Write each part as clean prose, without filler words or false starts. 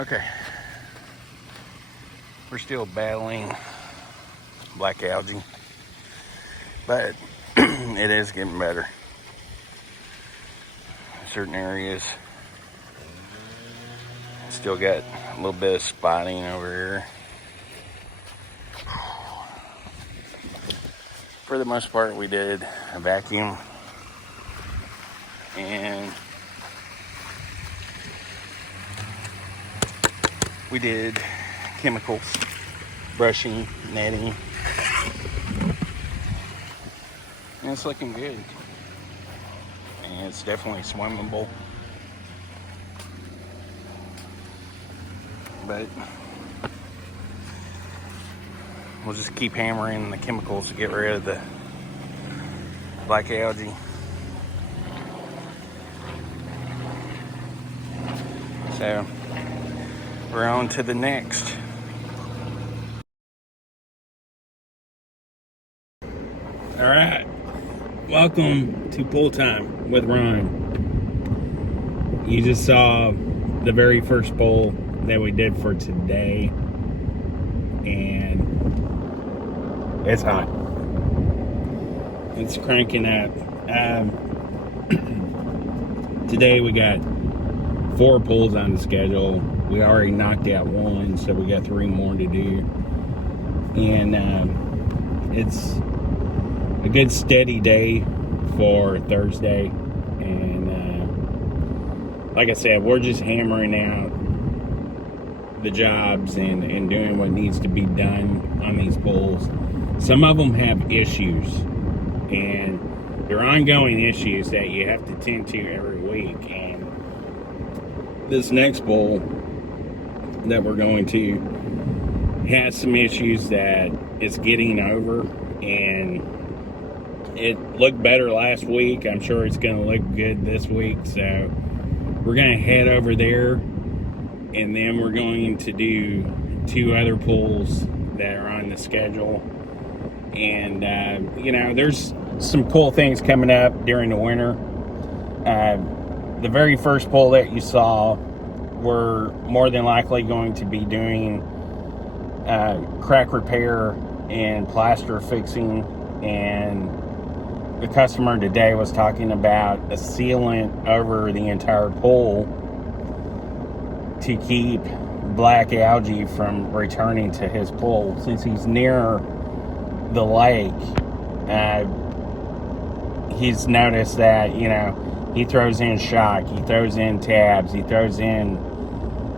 Okay, we're still battling black algae, but it is getting better. Certain areas still got a little bit of spotting over here. For the most part, we did a vacuum and we did chemicals, brushing, netting, and it's looking good. And it's definitely swimmable. But we'll just keep hammering the chemicals to get rid of the black algae. So we're on to the next. All right, welcome to Pool Time with Ryan. You just saw the very first bowl that we did for today, and it's hot. It's cranking up. Today we got 4 pulls on the schedule. We already knocked out 1, so we got 3 more to do. And it's a good steady day for Thursday. And like I said, we're just hammering out the jobs and doing what needs to be done on these pulls. Some of them have issues, and they're ongoing issues that you have to tend to every week. And this next bowl that we're going to has some issues that it's getting over, and it looked better last week. I'm sure it's going to look good this week, so we're going to head over there, and then we're going to do 2 other pulls that are on the schedule. And there's some cool things coming up during the winter. The very first pull that you saw, we're more than likely going to be doing crack repair and plaster fixing. And the customer today was talking about a sealant over the entire pool to keep black algae from returning to his pool. Since he's near the lake, he's noticed that, he throws in shock, he throws in tabs, he throws in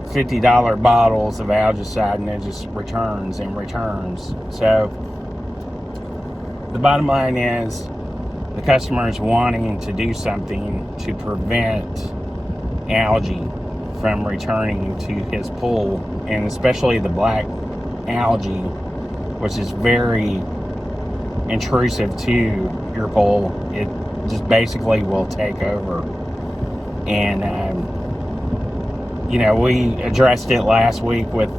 $50 bottles of algicide, and it just returns and returns. So the bottom line is the customer is wanting to do something to prevent algae from returning to his pool, and especially the black algae, which is very intrusive to your pool. It just basically will take over. And we addressed it last week with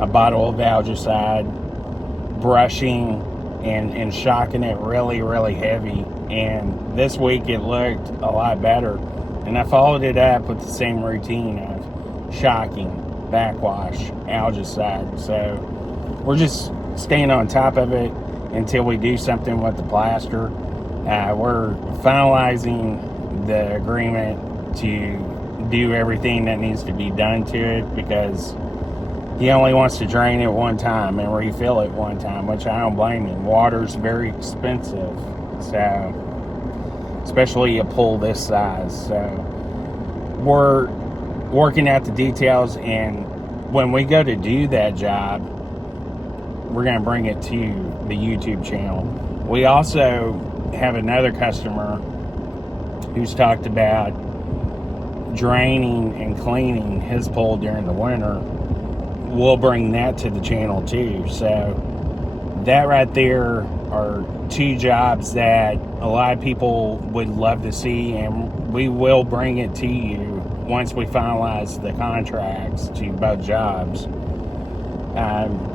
a bottle of algicide, brushing and shocking it really, really heavy. And this week it looked a lot better. And I followed it up with the same routine of shocking, backwash, algicide. So we're just staying on top of it until we do something with the plaster. We're finalizing the agreement to do everything that needs to be done to it, because he only wants to drain it one time and refill it one time, which I don't blame him. Water's very expensive, so especially a pool this size. So we're working out the details, and when we go to do that job, we're going to bring it to the YouTube channel. We also have another customer who's talked about draining and cleaning his pool during the winter. We'll bring that to the channel too. So that right there are 2 jobs that a lot of people would love to see, and we will bring it to you once we finalize the contracts to both jobs.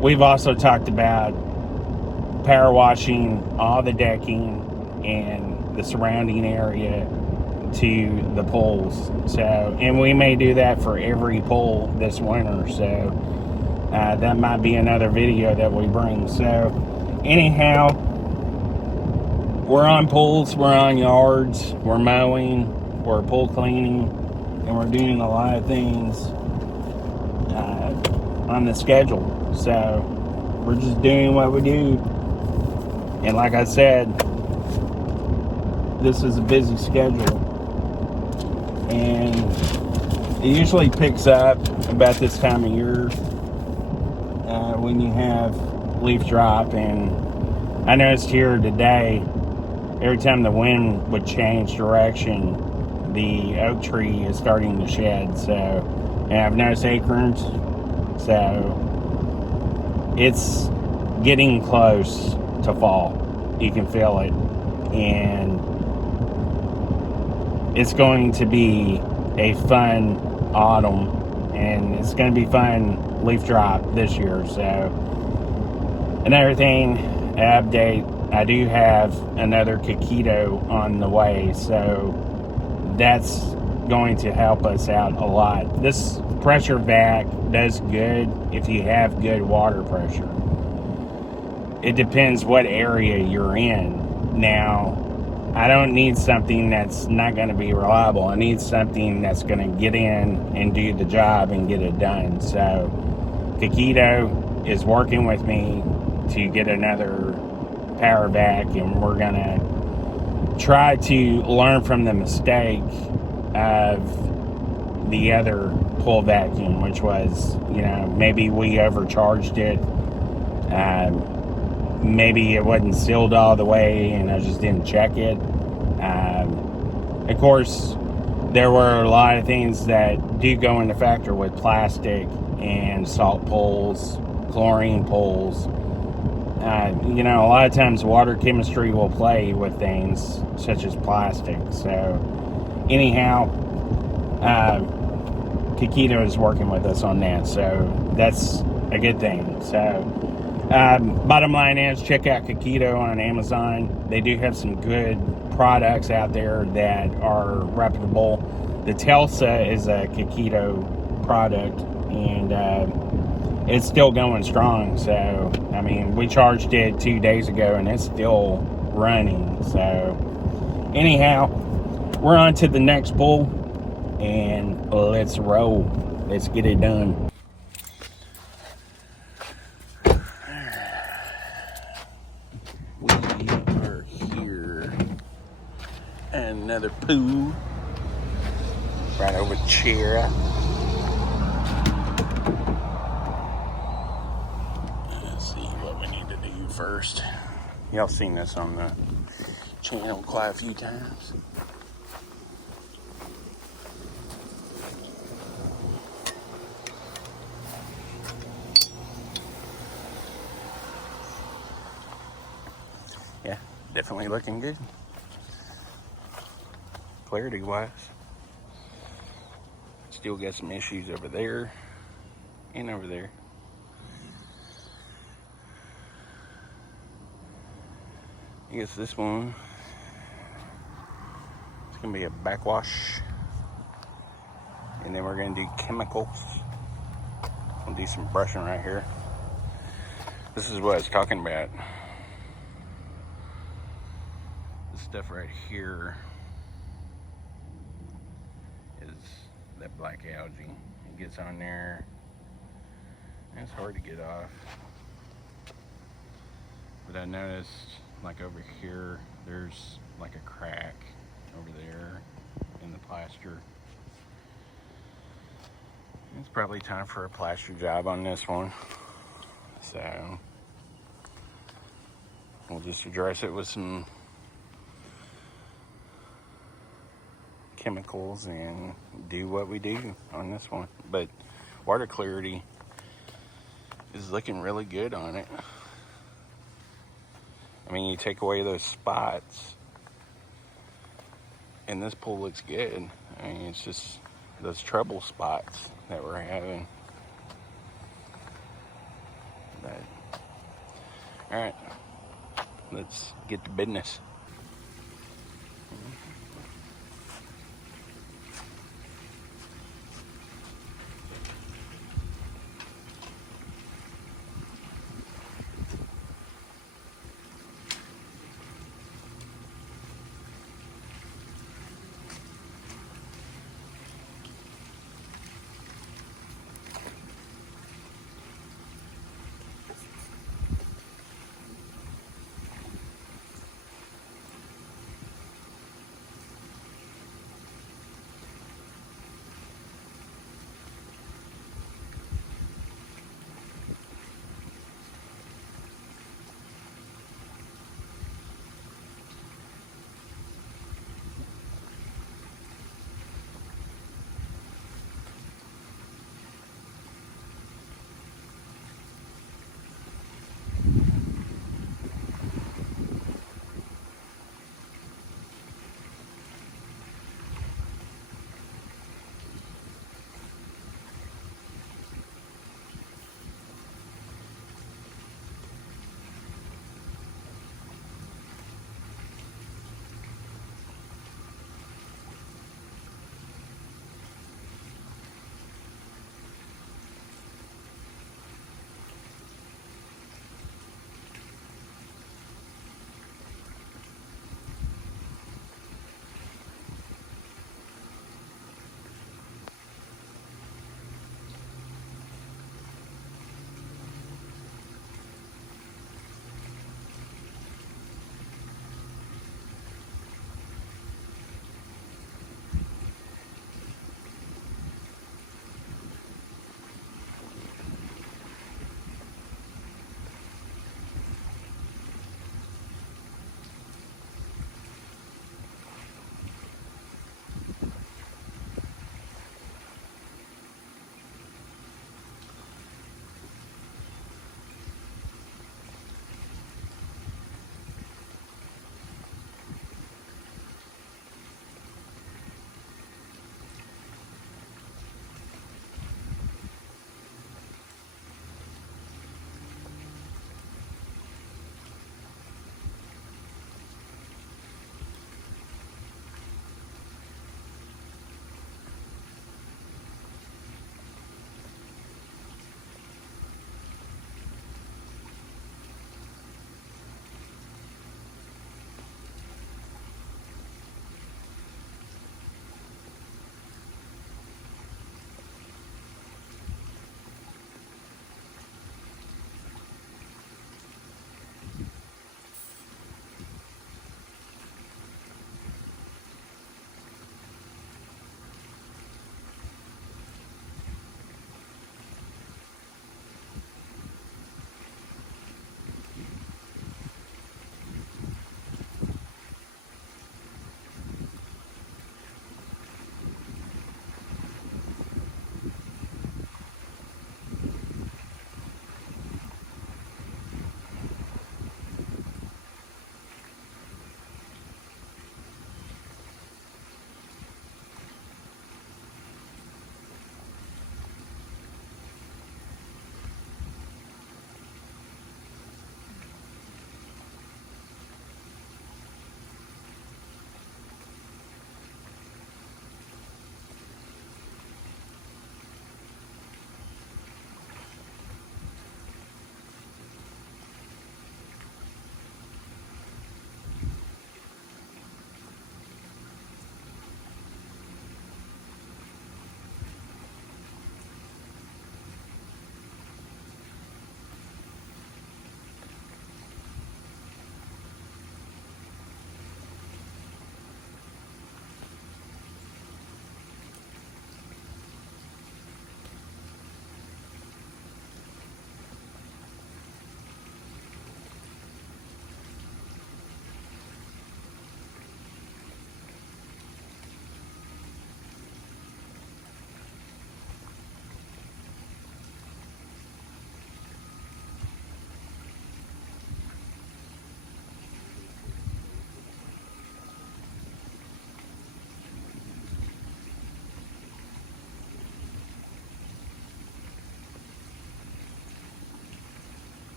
We've also talked about power washing all the decking and the surrounding area to the pools. So, and we may do that for every pool this winter. So that might be another video that we bring. So anyhow, we're on pools, we're on yards, we're mowing, we're pool cleaning, and we're doing a lot of things on the schedule. So we're just doing what we do. And like I said, this is a busy schedule. And it usually picks up about this time of year when you have leaf drop. And I noticed here today, every time the wind would change direction, the oak tree is starting to shed. So, and I've noticed acorns. So it's getting close to fall. You can feel it. And it's going to be a fun autumn, and it's going to be fun leaf drop this year. So another thing, an update, I do have another Coquito on the way, so that's going to help us out a lot. This pressure vac does good if you have good water pressure. It depends what area you're in. Now, I don't need something that's not going to be reliable. I need something that's going to get in and do the job and get it done. So Coquito is working with me to get another power vac, and we're going to try to learn from the mistake of the other pool vacuum, which was, maybe we overcharged it. Maybe it wasn't sealed all the way and I just didn't check it. Of course, there were a lot of things that do go into factor with plastic and salt pools, chlorine pools. A lot of times water chemistry will play with things such as plastic. So anyhow, Coquito is working with us on that. So that's a good thing. So bottom line is, check out Coquito on Amazon. They do have some good products out there that are reputable. The Telsa is a Coquito product, and it's still going strong. So, we charged it 2 days ago, and it's still running. So, anyhow, we're on to the next pool, and let's roll. Let's get it done. We are here. Another pool right over Chera. Let's see what we need to do first. Y'all seen this on the channel quite a few times. Yeah, definitely looking good. Clarity wise. Still got some issues over there and over there. I guess this one, it's gonna be a backwash, and then we're gonna do chemicals. We'll do some brushing right here. This is what I was talking about. This stuff right here is that black algae. It gets on there, and it's hard to get off. But I noticed, like over here, there's like a crack over there in the plaster. It's probably time for a plaster job on this one. So we'll just address it with some chemicals and do what we do on this one. But water clarity is looking really good on it. You take away those spots and this pool looks good. It's just those trouble spots that we're having. But all right, let's get to business.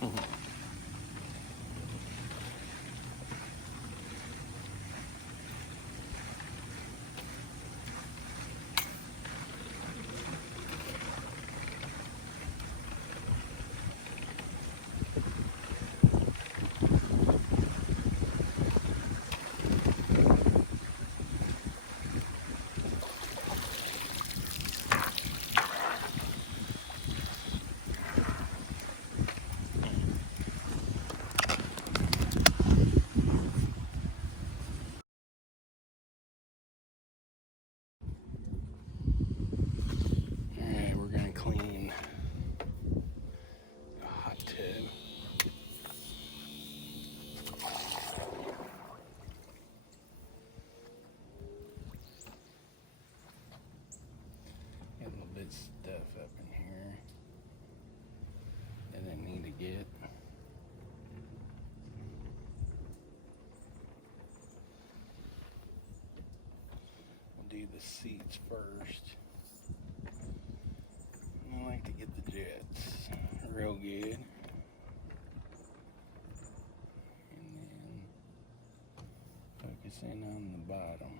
Alright, we're gonna clean a hot tub. Got a little bit of stuff up in here that I need to get. We'll do the seats first. I like to get the jets real good. And then focus in on the bottom.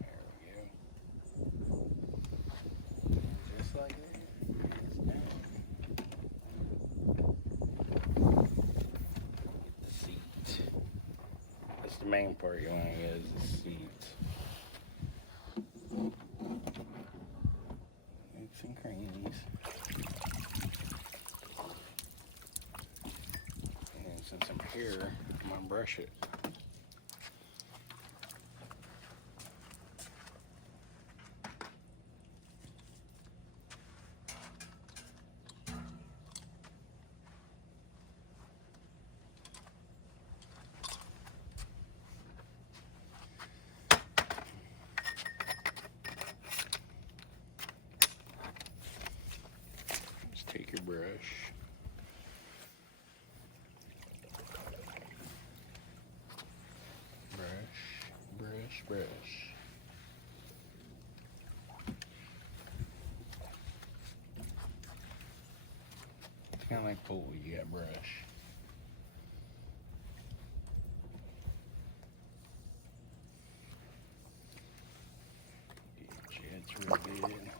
There we go. And just like that, it's done. Get the seat. That's the main part you want to get is the seats. Nooks and crannies. And then since I'm here, I'm gonna brush it. Just take your brush. Brush, brush. It's kind of like pool, you got brush. Get your jets real good.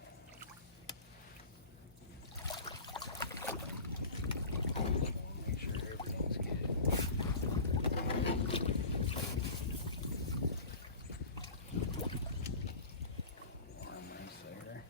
Make sure everything's good. Warmers there.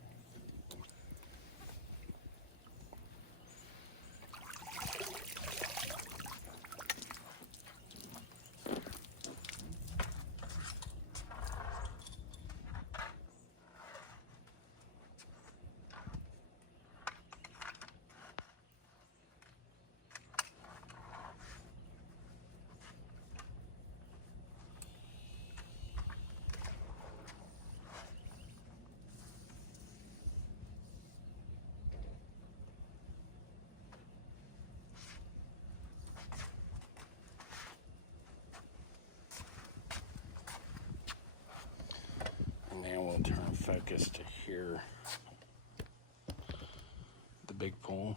And then we'll turn focus to here. The big pool.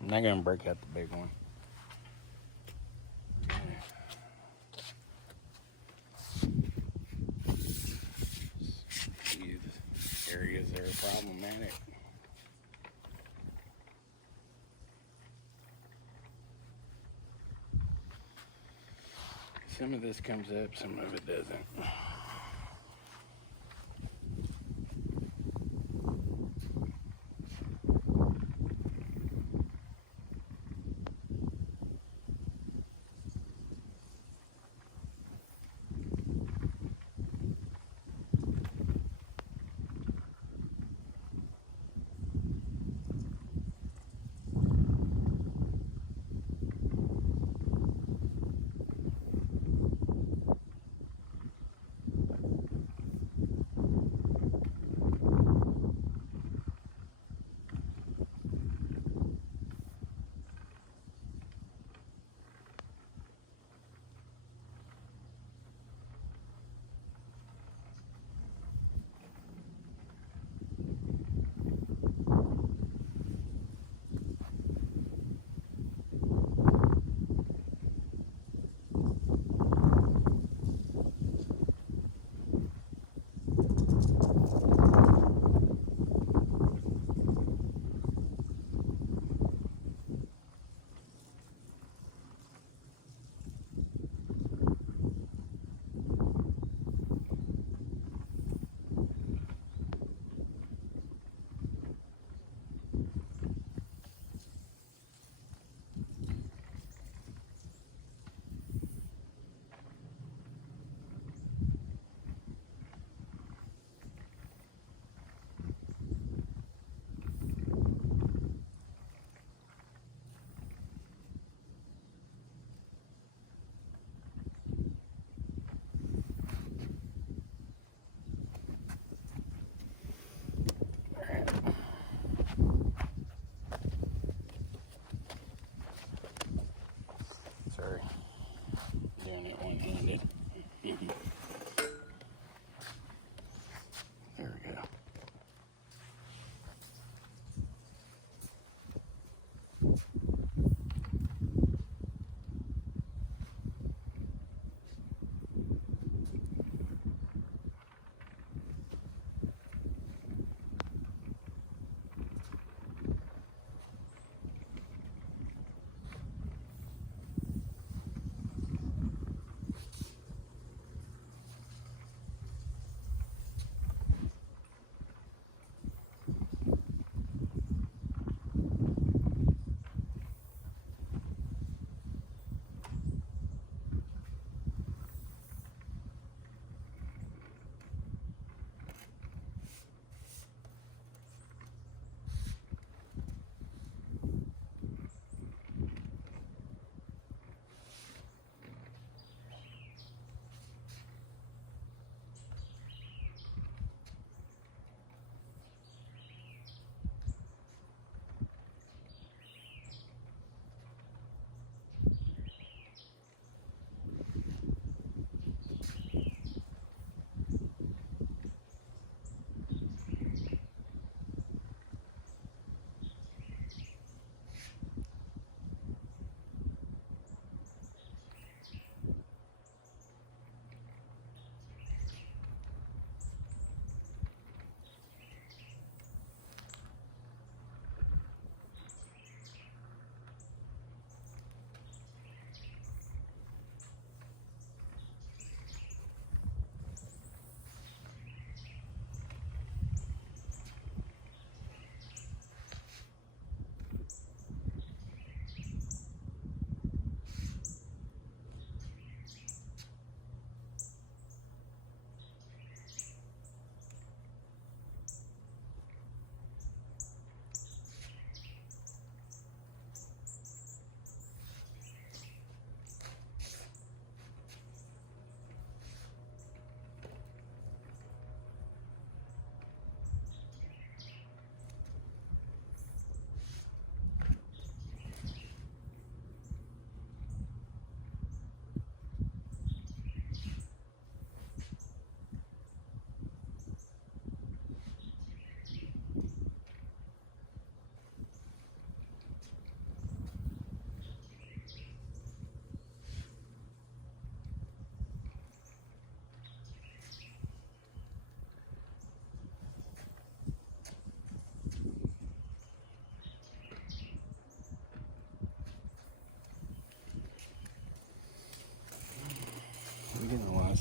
I'm not gonna break out the big one. These areas that are problematic. Some of this comes up, some of it doesn't.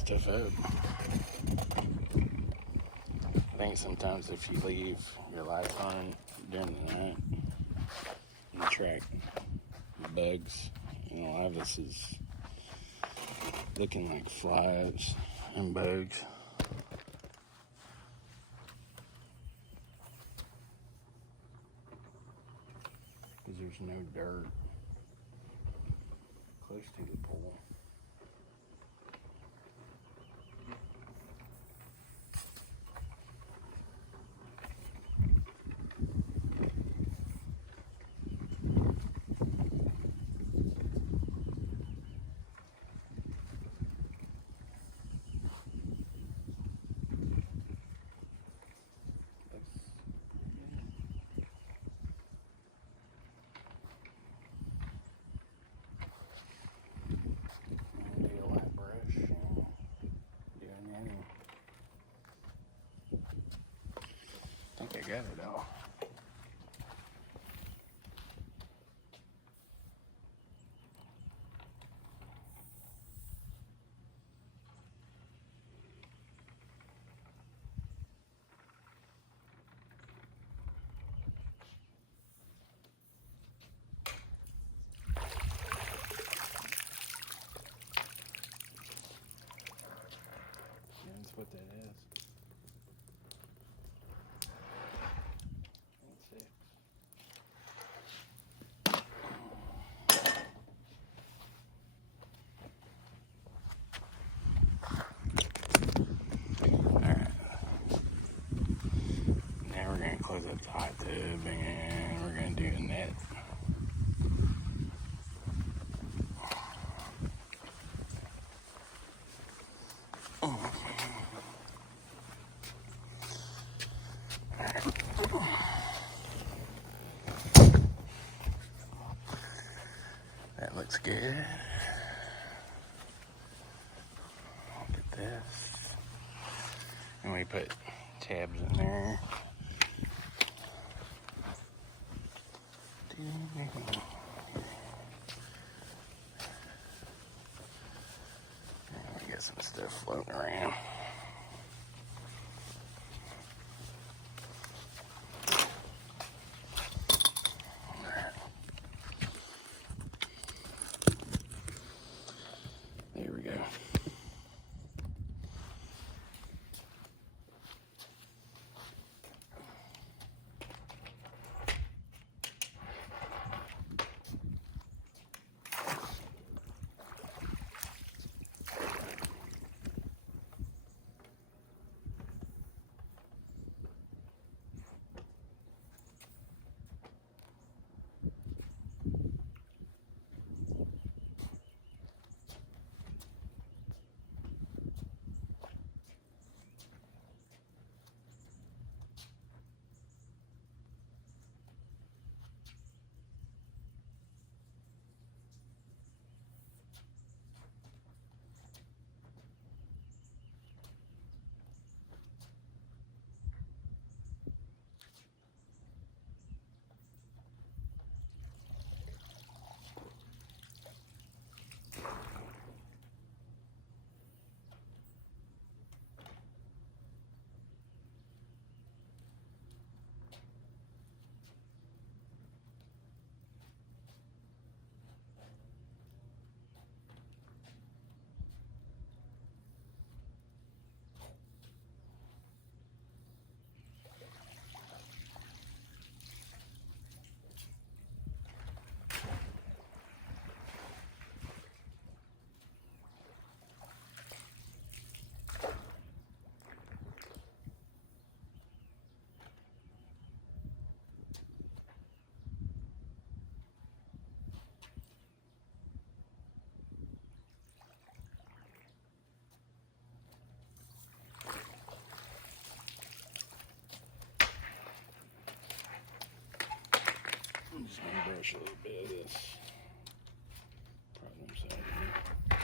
stuff up. I think sometimes if you leave your light on during the night, you attract bugs. You know, a lot of this is looking like flies and bugs. Because there's no dirt close to the pool. I got it all. That's what that is. Close up the hot tub and we're going to do a net. That looks good. Look at this. And we put tabs in there. We got some stuff floating around. There we go. I'm just going to brush a little bit of this problem side here.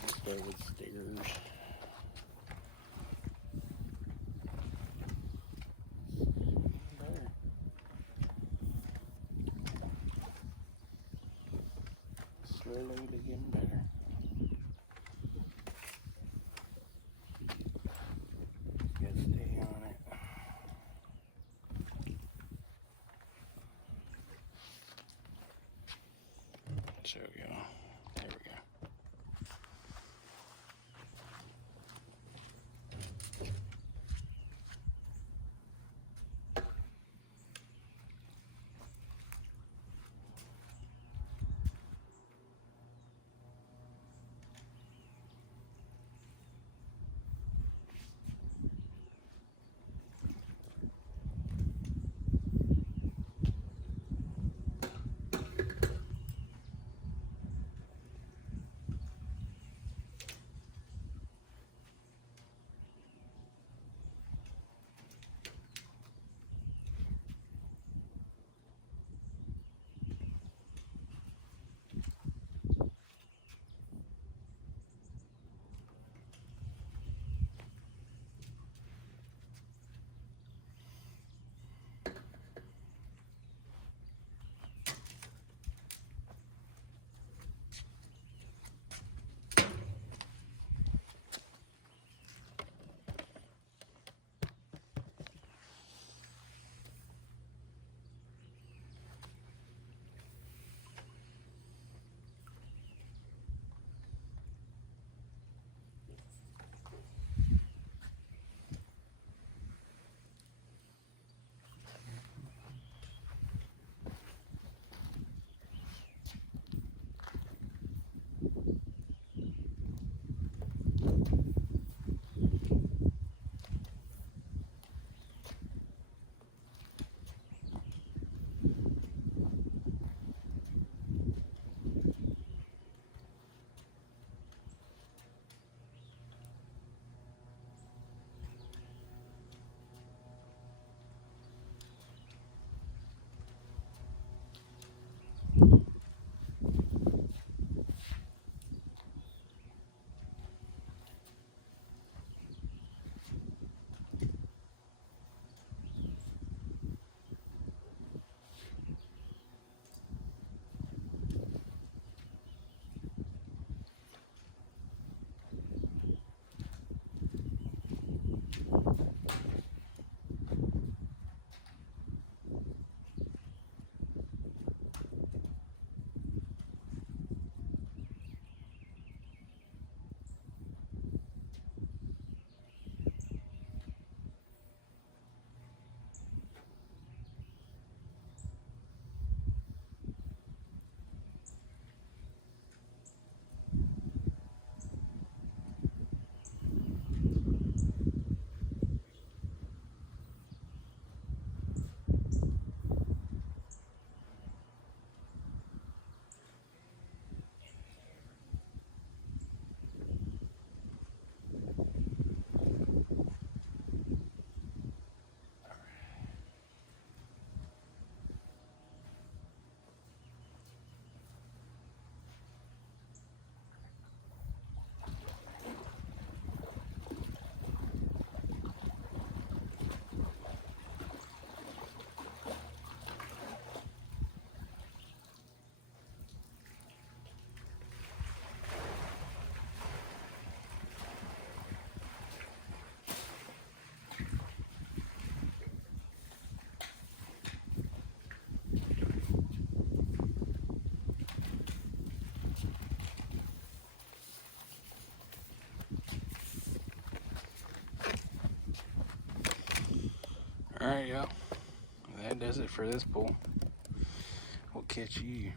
Let's start with stairs. Slowly getting better. So we go. There we go. Alright, y'all. That does it for this pull. We'll catch you